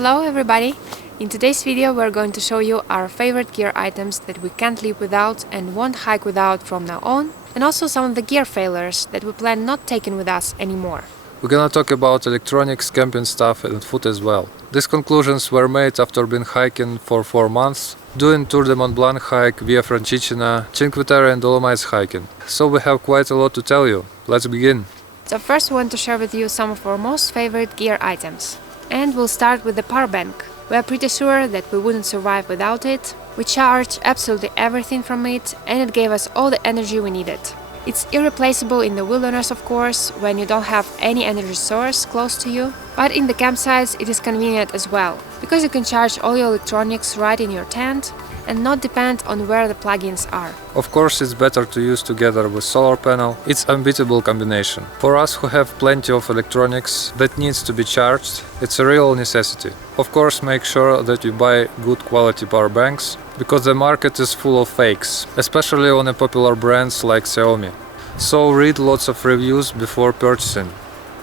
Hello everybody! In today's video we're going to show you our favorite gear items that we can't live without and won't hike without from now on, and also some of the gear failures that we plan not taking with us anymore. We're gonna talk about electronics, camping stuff and food as well. These conclusions were made after being hiking for 4 months, doing Tour de Mont Blanc hike, Via Francigena, Cinque Terre and Dolomites hiking. So we have quite a lot to tell you. Let's begin! So first we want to share with you some of our most favorite gear items. And we'll start with the power bank. We are pretty sure that we wouldn't survive without it. We charged absolutely everything from it and it gave us all the energy we needed. It's irreplaceable in the wilderness, of course, when you don't have any energy source close to you, but in the campsites it is convenient as well, because you can charge all your electronics right in your tent and not depend on where the plugins are. Of course, it's better to use together with solar panel. It's an unbeatable combination. For us who have plenty of electronics that needs to be charged, it's a real necessity. Of course, make sure that you buy good quality power banks, because the market is full of fakes, especially on the popular brands like Xiaomi. So read lots of reviews before purchasing.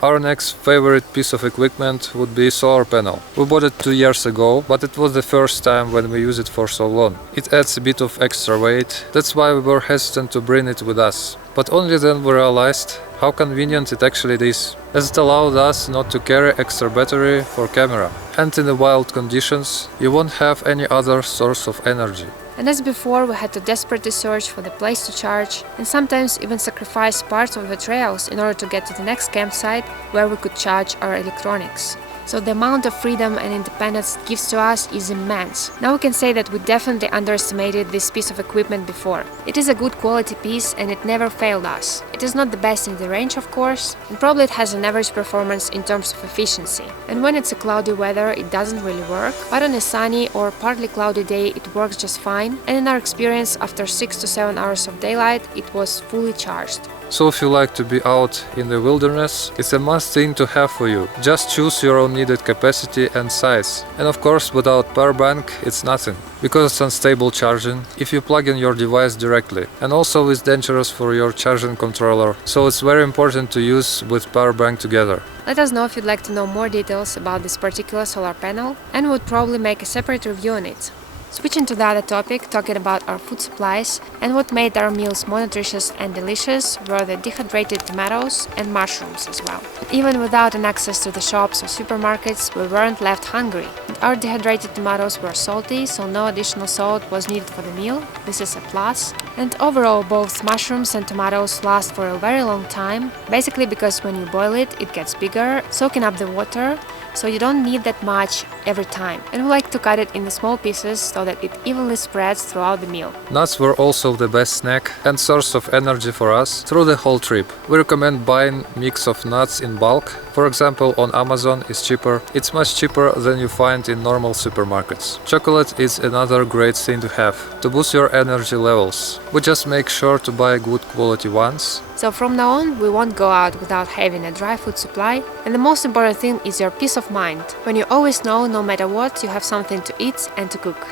Our next favorite piece of equipment would be solar panel. We bought it 2 years ago, but it was the first time when we use it for so long. It adds a bit of extra weight, that's why we were hesitant to bring it with us. But only then we realized how convenient it actually is, as it allowed us not to carry extra battery for camera. And in the wild conditions, you won't have any other source of energy. And as before, we had to desperately search for the place to charge and sometimes even sacrifice parts of the trails in order to get to the next campsite where we could charge our electronics. So the amount of freedom and independence it gives to us is immense. Now we can say that we definitely underestimated this piece of equipment before. It is a good quality piece and it never failed us. It is not the best in the range, of course, and probably it has an average performance in terms of efficiency. And when it's a cloudy weather, it doesn't really work, but on a sunny or partly cloudy day it works just fine, and in our experience, after 6 to 7 hours of daylight, it was fully charged. So if you like to be out in the wilderness, it's a must thing to have for you. Just choose your own needed capacity and size. And of course, without power bank, it's nothing, because it's unstable charging if you plug in your device directly. And also it's dangerous for your charging controller, so it's very important to use with power bank together. Let us know if you'd like to know more details about this particular solar panel, and we would probably make a separate review on it. Switching to the other topic, talking about our food supplies, and what made our meals more nutritious and delicious were the dehydrated tomatoes and mushrooms as well. Even without an access to the shops or supermarkets, we weren't left hungry. And our dehydrated tomatoes were salty, so no additional salt was needed for the meal. This is a plus. And overall, both mushrooms and tomatoes last for a very long time, basically because when you boil it, it gets bigger, soaking up the water, so you don't need that much every time. And we like to cut it into small pieces so that it evenly spreads throughout the meal. Nuts were also the best snack and source of energy for us through the whole trip. We recommend buying mix of nuts in bulk. For example, on Amazon is cheaper. It's much cheaper than you find in normal supermarkets. Chocolate is another great thing to have to boost your energy levels. We just make sure to buy good quality ones. So from now on, we won't go out without having a dry food supply, and the most important thing is your peace of mind, when you always know, no matter what, you have something to eat and to cook.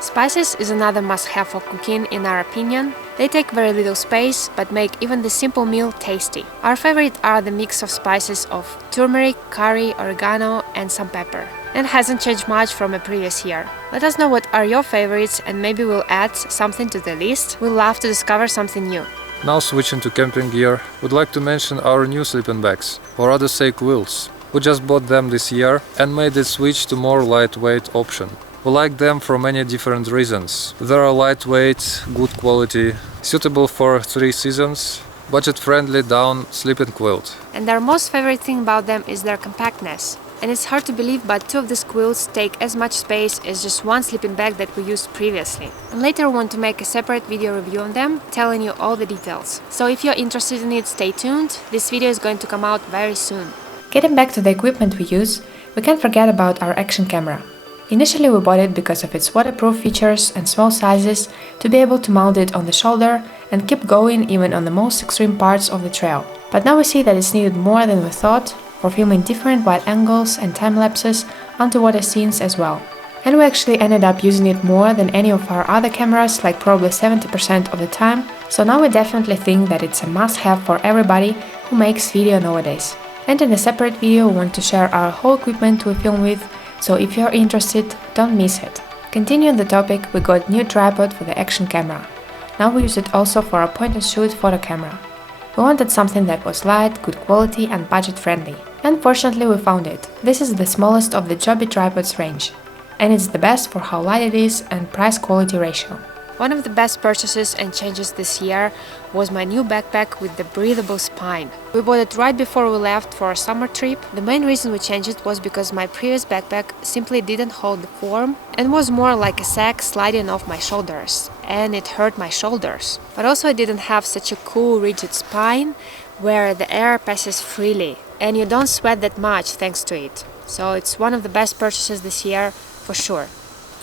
Spices is another must-have for cooking in our opinion. They take very little space, but make even the simple meal tasty. Our favorite are the mix of spices of turmeric, curry, oregano and some pepper, and hasn't changed much from a previous year. Let us know what are your favorites and maybe we'll add something to the list. We'll love to discover something new. Now switching to camping gear, would like to mention our new sleeping bags, or rather say quilts. We just bought them this year and made the switch to more lightweight option. We like them for many different reasons. They are lightweight, good quality, suitable for 3 seasons, budget-friendly down sleeping quilt. And our most favorite thing about them is their compactness. And it's hard to believe, but 2 of these quilts take as much space as just 1 sleeping bag that we used previously. And later we want to make a separate video review on them, telling you all the details. So if you're interested in it, stay tuned. This video is going to come out very soon. Getting back to the equipment we use, we can't forget about our action camera. Initially we bought it because of its waterproof features and small sizes, to be able to mount it on the shoulder and keep going even on the most extreme parts of the trail. But now we see that it's needed more than we thought, for filming different wide angles and time lapses onto water scenes as well. And we actually ended up using it more than any of our other cameras, like probably 70% of the time, so now we definitely think that it's a must-have for everybody who makes video nowadays. And in a separate video we want to share our whole equipment we film with, so if you're interested, don't miss it. Continuing the topic, we got new tripod for the action camera. Now we use it also for a point-and-shoot photo camera. We wanted something that was light, good quality and budget-friendly. And fortunately we found it. This is the smallest of the Joby tripods range. And it's the best for how light it is and price-quality ratio. One of the best purchases and changes this year was my new backpack with the breathable spine. We bought it right before we left for a summer trip. The main reason we changed it was because my previous backpack simply didn't hold the form and was more like a sack sliding off my shoulders, and it hurt my shoulders. But also I didn't have such a cool rigid spine where the air passes freely and you don't sweat that much thanks to it. So it's one of the best purchases this year for sure.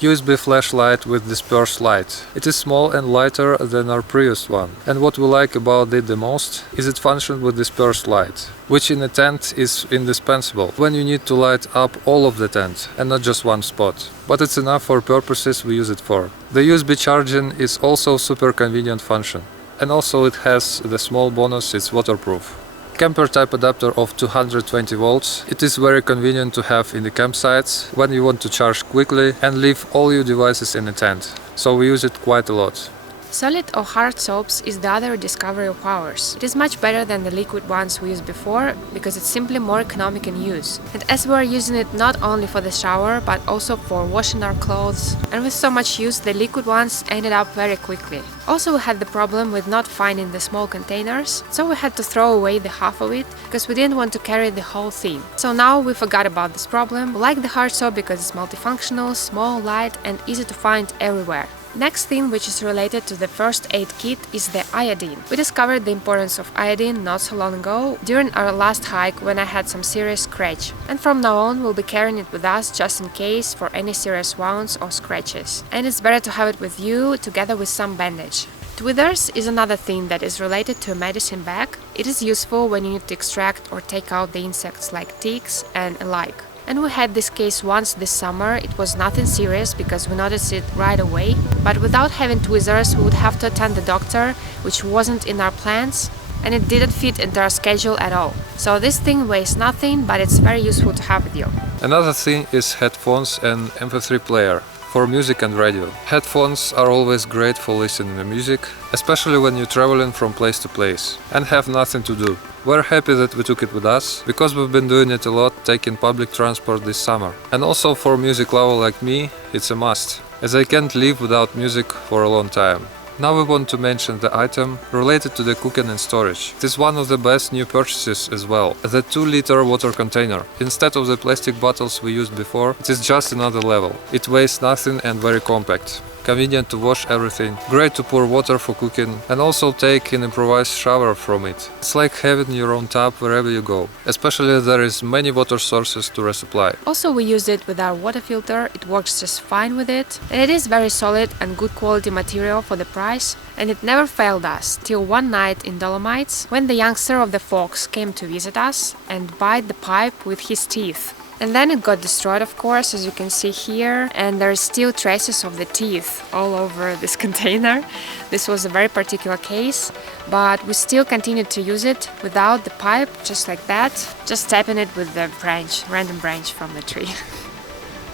USB flashlight with disperse light. It is small and lighter than our previous one, and what we like about it the most is it functions with disperse light, which in a tent is indispensable when you need to light up all of the tent and not just one spot. But it's enough for purposes we use it for. The USB charging is also super convenient function, and also it has the small bonus, it's waterproof. Camper type adapter of 220 volts. It is very convenient to have in the campsites when you want to charge quickly and leave all your devices in a tent. So we use it quite a lot. Solid or hard soaps is the other discovery of ours. It is much better than the liquid ones we used before because it's simply more economic in use. And as we are using it not only for the shower but also for washing our clothes, and with so much use the liquid ones ended up very quickly. Also we had the problem with not finding the small containers, so we had to throw away the half of it because we didn't want to carry the whole thing. So now we forgot about this problem. We like the hard soap because it's multifunctional, small, light and easy to find everywhere. Next thing which is related to the first aid kit is the iodine. We discovered the importance of iodine not so long ago during our last hike when I had some serious scratch. And from now on we'll be carrying it with us just in case for any serious wounds or scratches. And it's better to have it with you together with some bandage. Tweezers is another thing that is related to a medicine bag. It is useful when you need to extract or take out the insects like ticks and alike. And we had this case once this summer. It was nothing serious because we noticed it right away, but without having tweezers we would have to attend the doctor, which wasn't in our plans, and it didn't fit into our schedule at all. So this thing weighs nothing, but it's very useful to have with you. Another thing is headphones and MP3 player for music and radio. Headphones are always great for listening to music, especially when you're traveling from place to place and have nothing to do. We're happy that we took it with us, because we've been doing it a lot, taking public transport this summer. And also for music lover like me, it's a must, as I can't live without music for a long time. Now we want to mention the item related to the cooking and storage. It is one of the best new purchases as well, the 2-liter water container. Instead of the plastic bottles we used before, it is just another level. It weighs nothing and very compact. Convenient to wash everything, great to pour water for cooking and also take an improvised shower from it. It's like having your own tap wherever you go, especially there is many water sources to resupply. Also we used it with our water filter, it works just fine with it, and it is very solid and good quality material for the price, and it never failed us till one night in Dolomites when the youngster of the fox came to visit us and bite the pipe with his teeth. And then it got destroyed, of course, as you can see here, and there's still traces of the teeth all over this container. This was a very particular case, but we still continued to use it without the pipe, just like that, just tapping it with the branch, random branch from the tree.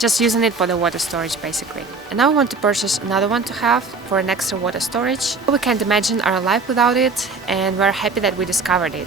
Just using it for the water storage basically. And now we want to purchase another one to have for an extra water storage. We can't imagine our life without it, and we're happy that we discovered it.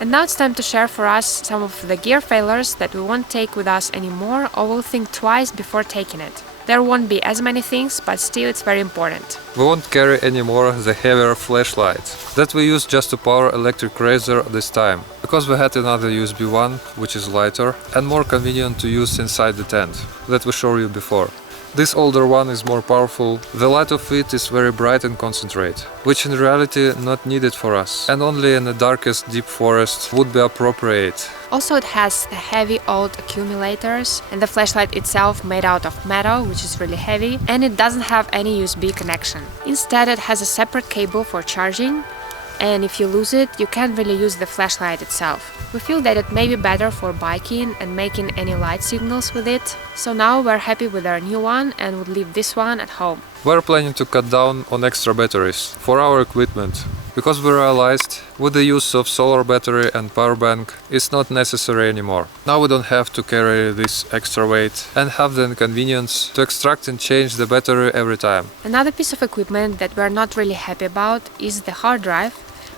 And now it's time to share for us some of the gear failures that we won't take with us anymore, or will think twice before taking it. There won't be as many things, but still it's very important. We won't carry anymore the heavier flashlight that we used just to power electric razor this time, because we had another USB one, which is lighter and more convenient to use inside the tent, that we showed you before. This older one is more powerful, the light of it is very bright and concentrate, which in reality not needed for us, and only in the darkest deep forest would be appropriate. Also it has the heavy old accumulators, and the flashlight itself made out of metal, which is really heavy, and it doesn't have any USB connection. Instead it has a separate cable for charging, and if you lose it, you can't really use the flashlight itself. We feel that it may be better for biking and making any light signals with it, so now we're happy with our new one and would leave this one at home. We're planning to cut down on extra batteries for our equipment. because we realized with the use of solar battery and power bank it's not necessary anymore. Now we don't have to carry this extra weight and have the inconvenience to extract and change the battery every time. Another piece of equipment that we're not really happy about is the hard drive,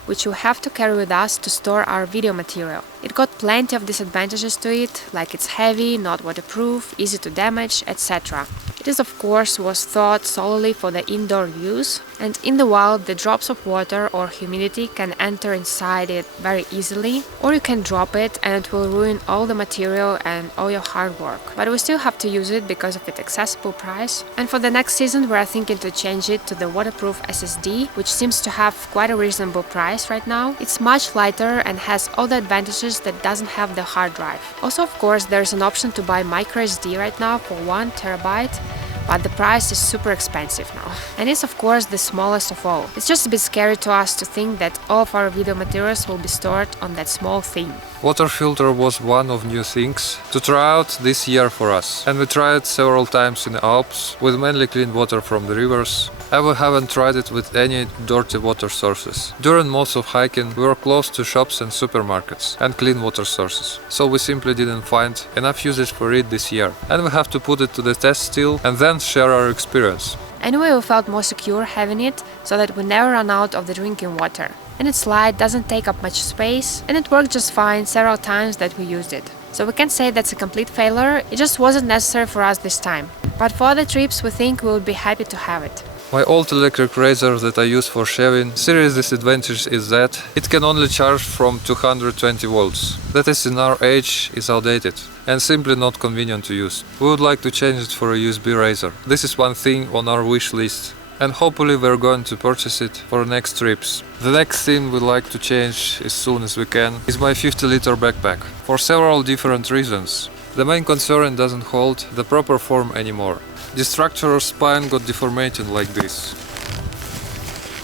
which we have to carry with us to store our video material. It got plenty of disadvantages to it, like it's heavy, not waterproof, easy to damage, etc. It is of course was thought solely for the indoor use, and in the wild the drops of water or humidity can enter inside it very easily, or you can drop it and it will ruin all the material and all your hard work. But we still have to use it because of its accessible price, and for the next season we are thinking to change it to the waterproof SSD, which seems to have quite a reasonable price right now. It's much lighter and has all the advantages that doesn't have the hard drive. Also, of course, there's an option to buy microSD right now for 1 terabyte, but the price is super expensive now. And it's of course the smallest of all. It's just a bit scary to us to think that all of our video materials will be stored on that small thing. Water filter was one of new things to try out this year for us, and we tried it several times in the Alps with mainly clean water from the rivers, and we haven't tried it with any dirty water sources. During most of hiking we were close to shops and supermarkets and clean water sources, so we simply didn't find enough usage for it this year, and we have to put it to the test still and then share our experience. Anyway, we felt more secure having it, so that we never run out of the drinking water. And it's light, doesn't take up much space, and it worked just fine several times that we used it. So we can't say that's a complete failure, it just wasn't necessary for us this time. But for other trips we think we would be happy to have it. My old electric razor that I use for shaving, serious disadvantage is that it can only charge from 220 volts. That is, in our age, is outdated and simply not convenient to use. We would like to change it for a USB razor. This is one thing on our wish list, and hopefully we're going to purchase it for next trips. The next thing we'd like to change as soon as we can is my 50-liter backpack, for several different reasons. The main concern doesn't hold the proper form anymore. The structural spine got deformated like this.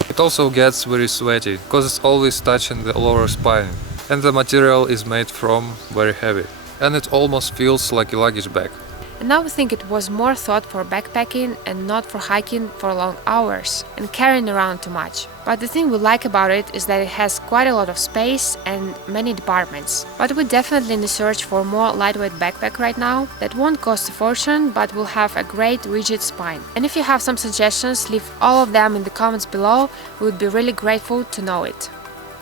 It also gets very sweaty, because it's always touching the lower spine, and the material is made from very heavy, and it almost feels like a luggage bag. And now we think it was more thought for backpacking and not for hiking for long hours and carrying around too much. But the thing we like about it is that it has quite a lot of space and many departments. But we're definitely in the search for more lightweight backpack right now that won't cost a fortune but will have a great rigid spine. And if you have some suggestions, leave all of them in the comments below, we would be really grateful to know it.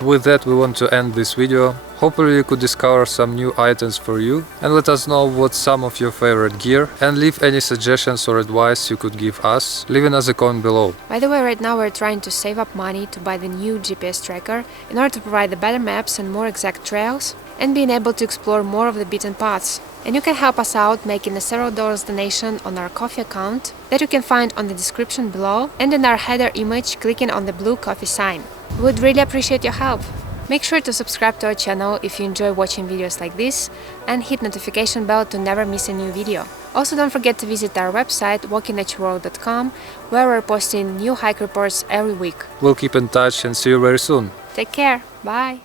With that we want to end this video. Hopefully you could discover some new items for you and let us know what's some of your favorite gear, and leave any suggestions or advice you could give us, leaving us a comment below. By the way, right now we're trying to save up money to buy the new GPS tracker in order to provide the better maps and more exact trails, and being able to explore more of the beaten paths. And you can help us out making a $0 donation on our Ko-fi account that you can find on the description below and in our header image clicking on the blue coffee sign. We would really appreciate your help. Make sure to subscribe to our channel if you enjoy watching videos like this, and hit notification bell to never miss a new video. Also, don't forget to visit our website walkingnatureworld.com, where we're posting new hike reports every week. We'll keep in touch and see you very soon. Take care, bye!